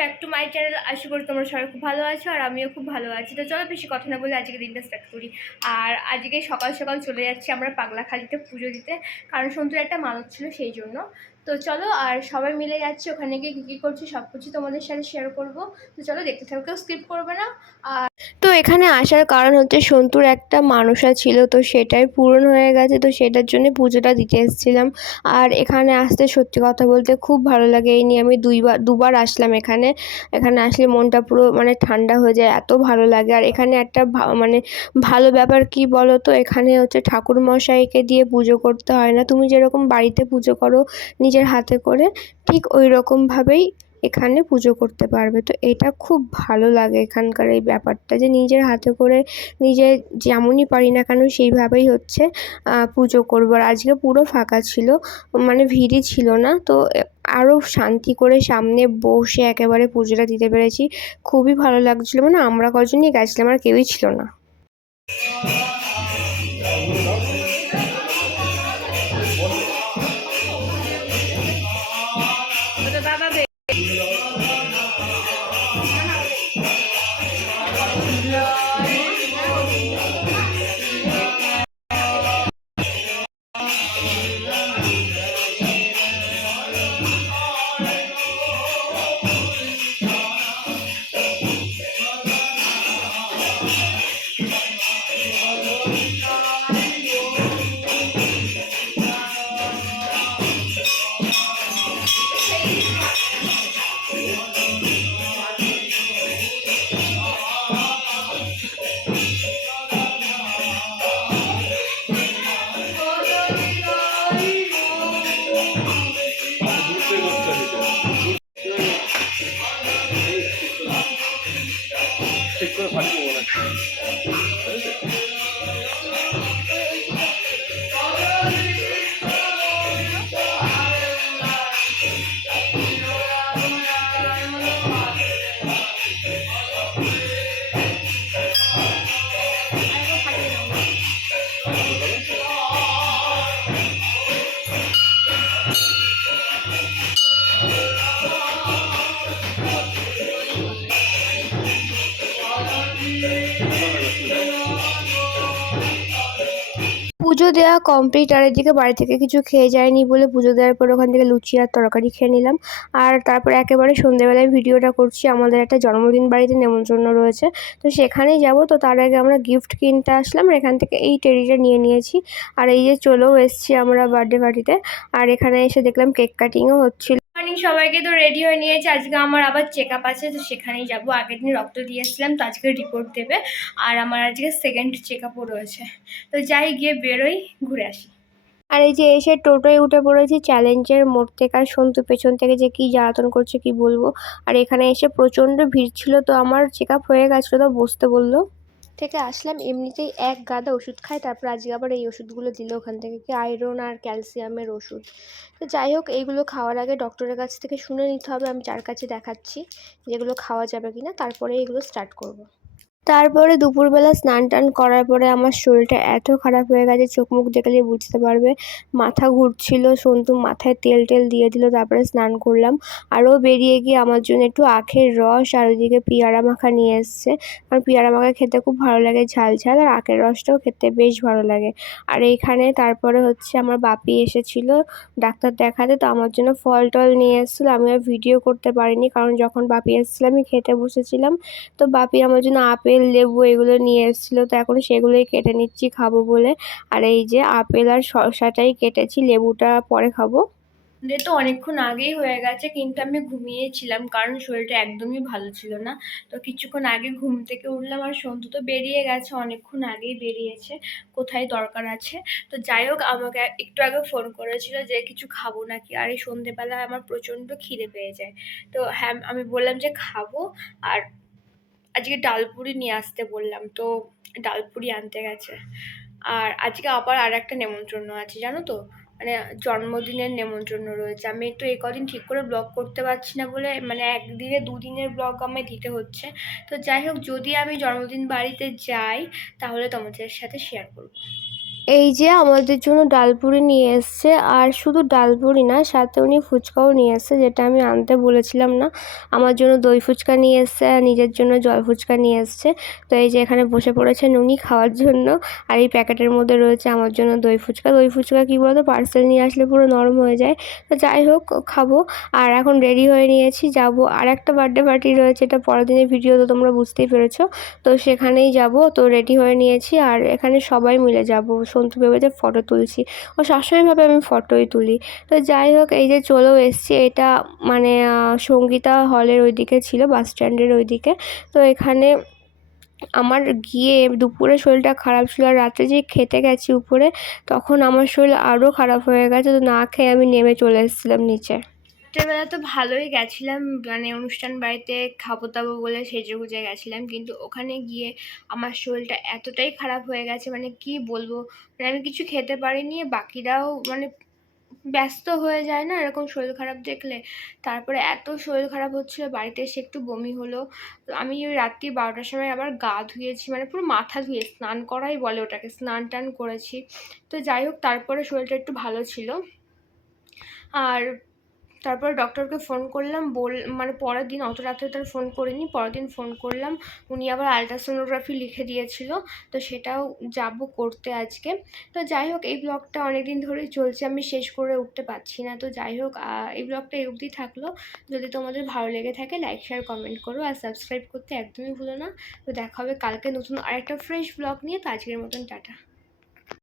Back to my channel আশা করি তোমরা সবাই খুব ভালো আছো আর আমিও খুব ভালো আছি। তো চলো বেশি কথা না বলে আজকে দিনটা স্টার্ট করি। আর আজকে সকাল সকাল চলে যাচ্ছি আমরা পাগলাখালিতে পুজো দিতে, কারণ সন্তুর একটা মানত ছিল সেই জন্য। তো চলো, আর সবাই মিলে যাচ্ছি, ওখানে গিয়ে কী কী করছি সব কিছু তোমাদের সাথে শেয়ার করব। তো চলো, দেখতে থাকো, কেউ স্কিপ করবে না। আর তো এখানে আসার কারণ হচ্ছে সন্তুর একটা মানসা ছিল, তো সেটাই পূরণ হয়ে গেছে, তো সেটার জন্য পুজোটা দিতে এসেছিলাম। আর এখানে আসতে সত্যি কথা বলতে খুব ভালো লাগে, এই নিয়ে আমি দুইবার দুবার আসলাম এখানে। এখানে আসলে মনটা পুরো মানে ঠান্ডা হয়ে যায়, এত ভালো লাগে। আর এখানে একটা মানে ভালো ব্যাপার কি বলো তো এখানে হচ্ছে ঠাকুর মশাইকে দিয়ে পুজো করতে হয় না। তুমি যেরকম বাড়িতে পুজো করো নিজের হাতে করে, ঠিক ওই রকমভাবেই এখানে পুজো করতে পারবে। তো এটা খুব ভালো লাগে এখানকার এই ব্যাপারটা যে নিজের হাতে করে নিজে যেমনই পারি না কেন সেইভাবেই হচ্ছে পুজো করব। আর আজকে পুরো ফাঁকা ছিল মানে ভিড়ই ছিল না। তো আরও শান্তি করে সামনে বসে একেবারে পুজোটা দিতে পেরেছি। খুবই ভালো লাগছিল। মানে আমরা কজনই গেছিলাম আর কেউই ছিল না। ঠিক করে ফাটি দেবো না পুজো দেওয়া কমপ্লিট আর এদিকে বাড়ি থেকে কিছু খেয়ে যায়নি বলে পুজো দেওয়ার পর ওখান থেকে লুচি আর তরকারি খেয়ে নিলাম। আর তারপর একেবারে সন্ধ্যেবেলায় ভিডিওটা করছি, আমাদের একটা জন্মদিন বাড়িতে নেমন্তন্ন রয়েছে। তো সেখানেই যাব, তো তার আগে আমরা গিফট কিনতে আসলাম, আর এখান থেকে এই টেরিটা নিয়ে নিয়েছি। আর এই যে চলেও এসছি আমরা বার্থডে পার্টিতে আর এখানে এসে দেখলাম কেক কাটিংও হচ্ছিল। মর্নিং সবাইকে তো রেডি হয়ে নিয়েছে। আজকে আমার আবার চেক আপ আছে, তো সেখানেই যাব। আগের দিন রক্ত দিয়ে এসেছিলাম তো আজকে রিপোর্ট দেবে। আর আমার আজকে সেকেন্ড চেক আপও রয়েছে। তো যাই, গিয়ে বেরোই, ঘুরে আসি। আর এই যে এসে টোটোয় উঠে পড়েছি চ্যালেঞ্জের মোড় থেকে আর সন্তু পেছন থেকে যে কী জ্বালাতন করছে কি বলব। আর এখানে এসে প্রচণ্ড ভিড় ছিল, তো আমার চেক আপ হয়ে গেছিল, তো বসতে বলল। থেকে আসলাম, এমনিতেই এক গাদা ওষুধ খাই তারপর আজকে আবার এই ওষুধগুলো দিল ওখান থেকে, কি আয়রন আর ক্যালসিয়ামের ওষুধ তো যাই হোক, এইগুলো খাওয়ার আগে ডক্টরের কাছ থেকে শুনে নিতে হবে, আমি যার কাছে দেখাচ্ছি যেগুলো খাওয়া যাবে কি না তারপরে এগুলো স্টার্ট করব। তারপরে দুপুরবেলা স্নান টান করার পরে আমার শরীরটা এত খারাপ হয়ে গেছে, চোখ মুখ দেখলে বুঝতে পারবে। মাথা ঘুরছিল, সন্তু মাথায় তেল টেল দিয়ে দিল, তারপরে স্নান করলাম। আরও বেরিয়ে গিয়ে আমার জন্য একটু আখের রস আর ওইদিকে পেয়ারা মাখা নিয়ে এসছে। আমার পেয়ারা মাখা খেতে খুব ভালো লাগে ঝাল ঝাল, আর আখের রসটাও খেতে বেশ ভালো লাগে। আর এইখানে তারপরে হচ্ছে আমার বাপি এসেছিল ডাক্তার দেখাতে, তো আমার জন্য ফল টল নিয়ে এসেছিল। আমি আর ভিডিও করতে পারিনি, কারণ যখন বাপি এসেছিল আমি খেতে বসেছিলাম। তো বাপি আমার জন্য আপেল লেবু এগুলো নিয়ে এসেছিল। তো এখন সেগুলোই কেটে নিচ্ছি, খাব বলে। আর এই যে আপেল আর শসাটাই কেটেছি, লেবুটা পরে খাব। ডে তো অনেকক্ষণ আগেই হয়ে গেছে, কিন্তু আমি ঘুমিয়েছিলাম, কারণ শরীরটা একদমই ভালো ছিল না। তো কিছুক্ষণ আগে ঘুম থেকে উঠলাম, আর সন্তু তো বেরিয়ে গেছে, অনেকক্ষণ আগেই বেরিয়েছে, কোথায় দরকার আছে? তো যাই হোক, আমাকে একটু আগে ফোন করেছিল যে কিছু খাব নাকি, আর এই সন্ধেবেলা আমার প্রচণ্ড খিদে পেয়ে যায়। তো হ্যাঁ আমি বললাম যে খাব, আর আজকে ডালপুরি নিয়ে আসতে বললাম, তো ডালপুরি আনতে গেছে। আর আজকে আবার আর একটা নেমন্ত্রণ আছে, জানো তো? মানে জন্মদিনের নেমন্ত্রণ রয়েছে। আমি একটু এই কদিন ঠিক করে ব্লগ করতে পারছি না বলে মানে একদিনে দুদিনের ব্লগ আমায় দিতে হচ্ছে। তো যাই হোক, যদি আমি জন্মদিন বাড়িতে যাই, তাহলে তোমাদের সাথে শেয়ার করব। এই যে আমাদের জন্য ডালপুরি নিয়ে এসছে, আর শুধু ডালপুরি না, সাথে উনি ফুচকাও নিয়ে এসছে, যেটা আমি আনতে বলেছিলাম না। আমার জন্য দই ফুচকা নিয়ে এসছে, আর নিজের জন্য জল ফুচকা নিয়ে এসছে। তো এই যে এখানে বসে পড়েছেন উনি খাওয়ার জন্য, আর এই প্যাকেটের মধ্যে রয়েছে আমার জন্য দই ফুচকা। দই ফুচকা কী বলতো, পার্সেল নিয়ে আসলে পুরো নরম হয়ে যায়। তো যাই হোক, খাব। আর এখন রেডি হয়ে নিয়েছি, যাব। আর একটা বার্থডে পার্টি রয়েছে, এটা পরের দিনের ভিডিও, তো তোমরা বুঝতেই পেরেছ। তো সেখানেই যাব। তো রেডি হয়ে নিয়েছি, আর এখানে সবাই মিলে যাব সন্তু ভেবে যে ফটো তুলছি। ও সবসময় ভাবে আমি ফটোই তুলি। তো যাই হোক, এই যে চলেও এসছি। এটা মানে সঙ্গীতা হলের ওইদিকে ছিল বাস স্ট্যান্ডের ওইদিকে। তো এখানে আমার গিয়ে দুপুরে শরীরটা খারাপ ছিল আর রাত্রে যে খেতে গেছি উপরে, তখন আমার শরীর আরও খারাপ হয়ে গেছে। তো না খেয়ে আমি নেমে চলে এসেছিলাম নিচে। রাত্রেবেলা তো ভালোই গেছিলাম মানে অনুষ্ঠান বাড়িতে খাব দাবো বলে সেজে গুজে গেছিলাম, কিন্তু ওখানে গিয়ে আমার শরীরটা এতটাই খারাপ হয়ে গেছে মানে কি বলব মানে আমি কিছু খেতে পারিনি, বাকিরাও মানে ব্যস্ত হয়ে যায় না, এরকম শরীর খারাপ দেখলে। তারপরে এত শরীর খারাপ হচ্ছিল, বাড়িতে এসে একটু বমি হলো। আমি ওই রাত্রি বারোটার সময় আবার গা ধুয়েছি মানে পুরো মাথা ধুয়ে স্নান করাই বলে ওটাকে স্নান টান করেছি। তো যাই হোক, তারপরে শরীরটা একটু ভালো ছিল। আর তারপর ডক্টরকে ফোন করলাম, বল মানে পরের দিন, অত রাত্রে তার ফোন করিনি, পরের দিন ফোন করলাম। উনি আবার আলট্রাসোনোগ্রাফি লিখে দিয়েছিল, তো সেটাও যাব করতে আজকে। তো যাই হোক, এই ব্লগটা অনেক দিন ধরেই চলছে, আমি শেষ করে উঠতে পারছি না। তো যাই হোক এই ব্লগটা এই অবধি থাকল। যদি তোমাদের ভালো লেগে থাকে লাইক শেয়ার কমেন্ট করো, আর সাবস্ক্রাইব করতে একদমই ভুলো না। তো দেখা হবে কালকে নতুন আরেকটা ফ্রেশ ব্লগ নিয়ে। তো আজকের মতন, টাটা।